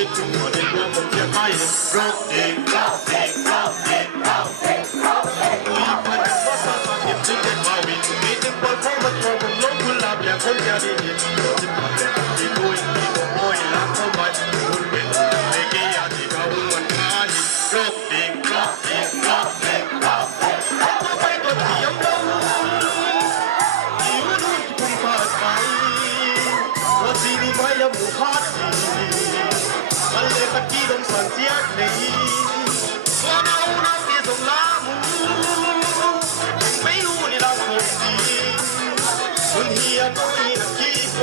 วิตถึงหัวในตัวผมเสียไปโรคเด็กโรคเด็กโรคเด็กโรคเด็กโรคเด็กมีพันธุ์ว่าสามารถเห็นถึงเด็กมาวินมีถึงบนท้องมันโตผมล้มคุณหลับอย่างคนจะได้ยินจิตมันแบบที่ดุยที่บ่โอยรักเข้ามาคุณเป็นในเกียร์ที่เขาวันหายโรคเด็กโรคเด็กโรคเด็กโรคเด็กเขาไปตัวเดียวเราอยู่นู่นคุณพาไปว่าที่นี่ไม่ยอมผูกพันมันเลยตะกี้ดมสันเสียดีว่าเราน้ำที่สมน้ำไม่รู้นี่เราคงดีคุณเฮียก็มีน้ำขี้โผ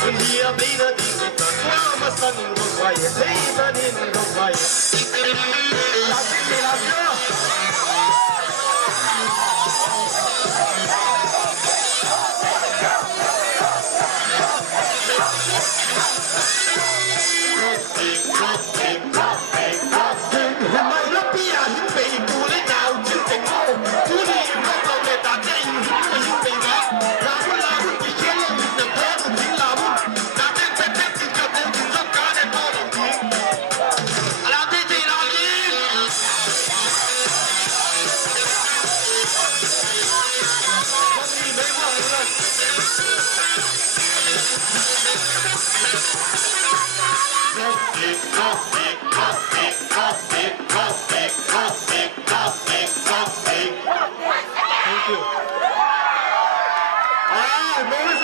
คุณเฮียไม่ได้ดีแต่ว่ามาสั่งรถไฟให้ตาดินรถไฟลาสิลาเจ้าThank you.